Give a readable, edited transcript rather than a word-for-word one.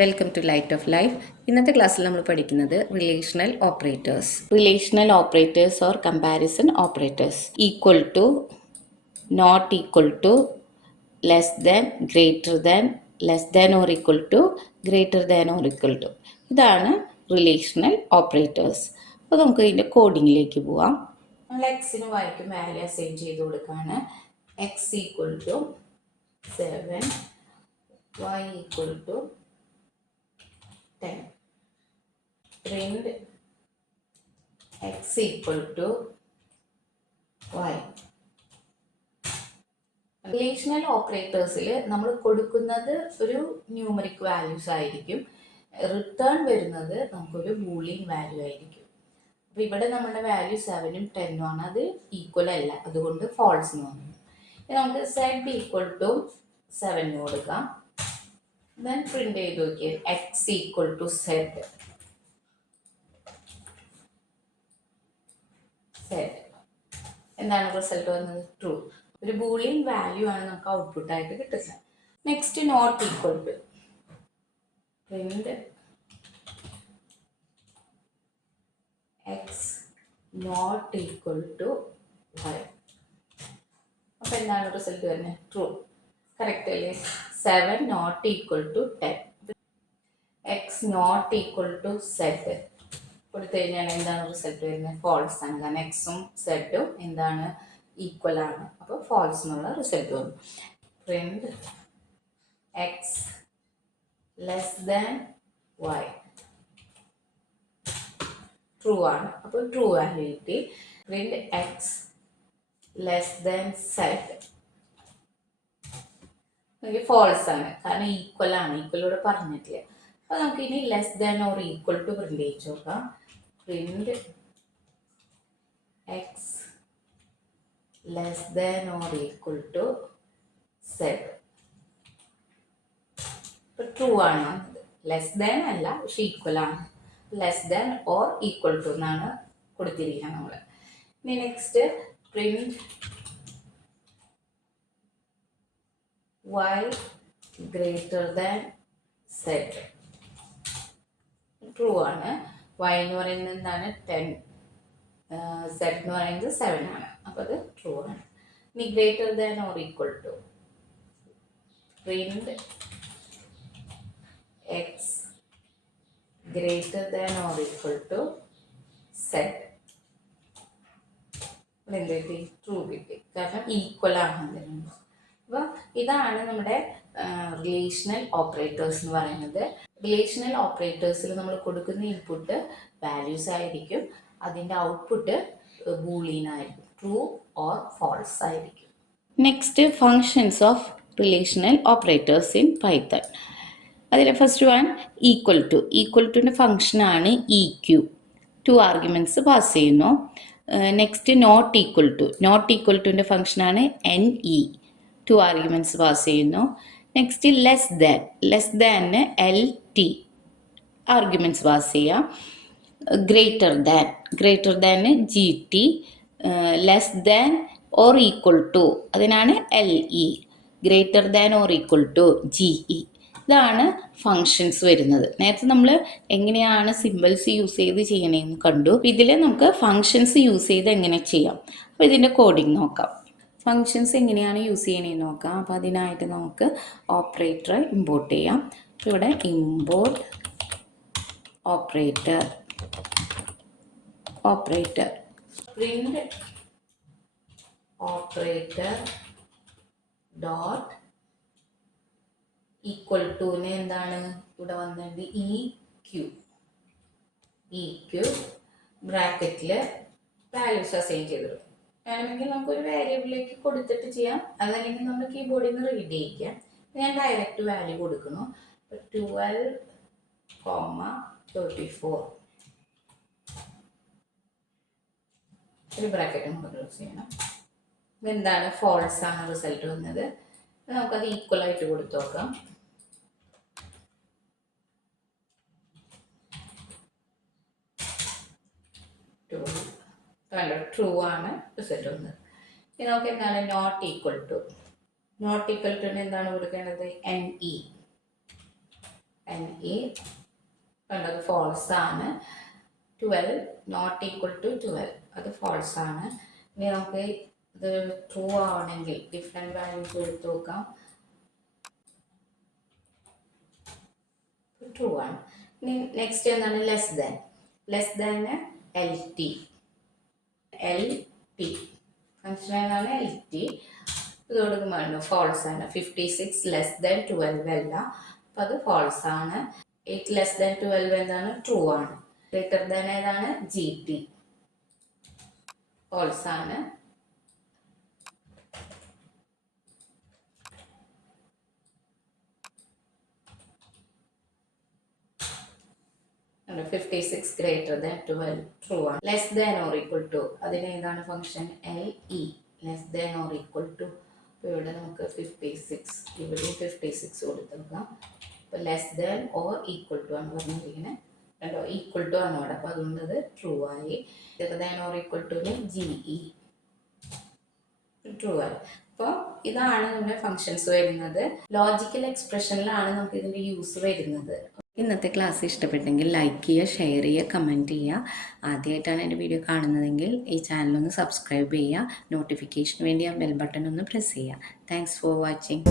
Welcome to light of life. ഇന്നത്തെ ക്ലാസ്സിൽ നമ്മൾ പഠിക്കുന്നത് relational operators. Relational operators or comparison operators. Equal to, not equal to, less than, greater than, less than or equal to, greater than or equal to. ഇതാണ് relational operators. അപ്പോൾ നമുക്ക് ഇതിൻ്റെ കോഡിങ്ങിലേക്ക് പോവാം. നമ്മൾ എക്സിനും വൈക്കും വാല്യൂ അസൈൻ ചെയ്ത് കൊടുക്കുകയാണ്. X equal to 7, y equal to 10. Print x equal to y. Relational ഓപ്പറേറ്റേഴ്സിൽ നമ്മൾ കൊടുക്കുന്നത് ഒരു ന്യൂമറിക് വാല്യൂസ് ആയിരിക്കും, റിട്ടേൺ വരുന്നത് നമുക്കൊരു ബൂളിയൻ വാല്യൂ ആയിരിക്കും. അപ്പോൾ ഇവിടെ നമ്മുടെ വാല്യൂ 7ഉം 10ഉം ആണ്, അത് ഈക്വൽ അല്ല, അതുകൊണ്ട് ഫോൾസ് എന്ന് പറഞ്ഞു. നമുക്ക് z ഈക്വൽ ടു 7 കൊടുക്കാം. then print ചെയ്ത് നോക്കിയാൽ x equal to z. എന്താണ് റിസൾട്ട് വന്നത്? ട്രൂ. ഒരു ബൂളിയൻ വാല്യൂ ആണ് നമുക്ക് ഔട്ട്പുട്ട് ആയിട്ട് കിട്ടുന്നത്. Next not equal to. Print x not equal to y. അപ്പൊ എന്താണ് റിസൾട്ട് വരുന്നത്? ട്രൂ. കറക്റ്റ് അല്ലേ? 7 not equal to 10. X not equal to z കൊടുത്തു കഴിഞ്ഞാൽ എന്താണ് റിസൾട്ട് വരുന്നത്? ഫോൾസ് ആണ്. കാരണം എക്സും സെഡും എന്താണ്? ഈക്വൽ ആണ്. അപ്പോൾ ഫോൾസ് എന്നുള്ള റിസൾട്ട് വന്നു. Print x less than y. True ആണ്. അപ്പോൾ ട്രൂ വാല്യൂ കിട്ടി. Print x less than z. False ആണ്, കാരണം ഈക്വൽ ആണ്. ഈക്വലോട് പറഞ്ഞിട്ടില്ല. അപ്പോൾ നമുക്ക് ഇനി less than or equal to print ചെയ്ത് നോക്കാം. Print x less than or equal to z. ഇപ്പൊ ട്രൂ ആണ് വന്നത്. ലെസ് ദാൻ അല്ല, പക്ഷെ ഈക്വൽ ആണ്. Less than or equal to എന്നാണ് കൊടുത്തിരിക്കുന്നത് നമ്മൾ. ഇനി next print y greater than z. True ആണ്. y എന്ന് പറയുന്നത് എന്താണ്? 10, z എന്ന് പറയുന്നത് 7 ആണ്. അപ്പോൾ അത് ട്രൂ ആണ്. ഇനി greater than or equal to. Print x greater than or equal to z. എന്ത് കിട്ടി? ട്രൂ കിട്ടി, കാരണം ഈക്വൽ ആണ്. അപ്പോൾ ഇതാണ് നമ്മുടെ റിലേഷണൽ ഓപ്പറേറ്റേഴ്സ് എന്ന് പറയുന്നത്. റിലേഷണൽ ഓപ്പറേറ്റേഴ്സിൽ നമ്മൾ കൊടുക്കുന്ന ഇൻപുട്ട് വാല്യൂസ് ആയിരിക്കും, അതിൻ്റെ ഔട്ട്പുട്ട് ബൂളിയൻ ആയിരിക്കും, ട്രൂ ഓർ ഫോൾസ് ആയിരിക്കും. Next functions of relational operators in Python. അതിൽ first one equal to. Equal ടുവിൻ്റെ ഫങ്ഷനാണ് EQ. 2 ആർഗ്യുമെൻറ്റ്സ് പാസ് ചെയ്യുന്നു. Next not equal to. Not equal ടുവിൻ്റെ ഫങ്ഷനാണ് NE. 2 ആർഗ്യുമെൻറ്റ്സ് പാസ് ചെയ്യുന്നു. Next less than. ലെസ് ദാനിന് LT arguments pass ചെയ്യാം. Greater than. Greater ദാനിന് GT. Less than or equal to അതിനാണ് LE. Greater than or equal to GE. ഇതാണ് functions വരുന്നത്. നേരത്തെ നമ്മൾ എങ്ങനെയാണ് സിമ്പിൾസ് യൂസ് ചെയ്ത് ചെയ്യണമെന്ന് കണ്ടു. ഇതിൽ നമുക്ക് ഫങ്ഷൻസ് യൂസ് ചെയ്ത് എങ്ങനെ ചെയ്യാം. അപ്പോൾ ഇതിൻ്റെ കോഡിങ് നോക്കാം. ഫങ്ഷൻസ് എങ്ങനെയാണ് യൂസ് ചെയ്യണമെന്ന് നോക്കാം. അപ്പോൾ അതിനായിട്ട് നമുക്ക് ഓപ്പറേറ്റർ ഇമ്പോർട്ട് ചെയ്യാം. അപ്പോൾ ഇവിടെ import operator print operator dot equal ടുവിന് എന്താണ് ഇവിടെ വന്നത്? EQ ബ്രാക്കറ്റിൽ വാല്യൂസ് അസൈൻ ചെയ്തിടും. വേണമെങ്കിൽ നമുക്കൊരു വേരിയബിളിലേക്ക് കൊടുത്തിട്ട് ചെയ്യാം, അതല്ലെങ്കിൽ നമ്മൾ കീബോർഡിൽ നിന്ന് റീഡ് ചെയ്യിക്കാം. ഞാൻ ഡയറക്റ്റ് വാല്യൂ കൊടുക്കുന്നു. 12,34 ഒരു ബ്രാക്കറ്റ് നമുക്ക് ക്ലോസ് ചെയ്യണം. ഇതെന്താണ്? ഫോൾസ് ആണ് റിസൾട്ട് വന്നത്. നമുക്കത് ഈക്വൽ ആയിട്ട് കൊടുത്തു നോക്കാം. ട്രൂ ആണ് റിസൾട്ട് വന്നത്. ഇനി നമുക്ക് എന്താണ് not equal to. Not equal ടുവിന് എന്താണ് കൊടുക്കേണ്ടത്? NE. NE കണ്ടത് ഫോൾസ് ആണ്. 12 നോട്ട് ഈക്വൽ ടു 12 അത് ഫോൾസ് ആണ്. ഇനി നമുക്ക് ഇത് ട്രൂ ആവണമെങ്കിൽ ഡിഫറെൻറ്റ് വാല്യൂസ് എടുത്ത് നോക്കാം. ട്രൂ ആണ്. ഇനി നെക്സ്റ്റ് എന്താണ്? ലെസ് ദാൻ LT ഫംഗ്ഷൻ ഏതാണ്? LT. ഇത് കൊടുക്കുമ്പോൾ ഫോൾസ് ആണ്. 56 ലെസ് ദാൻ 12 അല്ല, അപ്പം അത് ഫോൾസ് ആണ്. 8 ലെസ് ദാൻ 12 എന്താണ്? ട്രൂ ആണ്. ഗ്രേറ്റർ ദാൻ ഏതാണ്? GT ഫോൾസ് ആണ്. 56 ഗ്രേറ്റർ ദാൻ 12 ട്രൂ ആണ്. Less than or equal to അതിന് ഏതാണ് function? LE less than or equal to. അപ്പോൾ ഇവിടെ നമുക്ക് 56 ഇവിടെ 56 കൊടുത്തേക്കാം. അപ്പോൾ less than or equal to ആണ് പറഞ്ഞിരിക്കുന്നത്. കണ്ടോ? ഈക്വൽ ടു ആണ് അവിടെ. അപ്പോൾ അതുകൊണ്ട് അത് ട്രൂ ആയി. ഗ്രേറ്റർ ദാൻ ഓർ ഈക്വൽ ടുവിന് GE ട്രൂ ആയി. അപ്പോൾ ഇതാണ് നമ്മുടെ ഫങ്ഷൻസ് വരുന്നത്. ലോജിക്കൽ എക്സ്പ്രഷനിലാണ് നമുക്ക് ഇതിൻ്റെ യൂസ് വരുന്നത്. ഇന്നത്തെ ക്ലാസ് ഇഷ്ടപ്പെട്ടെങ്കിൽ ലൈക്ക് ചെയ്യുക, ഷെയർ ചെയ്യുക, കമൻറ്റ് ചെയ്യുക. ആദ്യമായിട്ടാണ് എൻ്റെ വീഡിയോ കാണുന്നതെങ്കിൽ ഈ ചാനലൊന്ന് സബ്സ്ക്രൈബ് ചെയ്യുക. നോട്ടിഫിക്കേഷന് വേണ്ടി ആ ബെൽ ബട്ടൺ ഒന്ന് പ്രസ് ചെയ്യുക. Thanks for watching.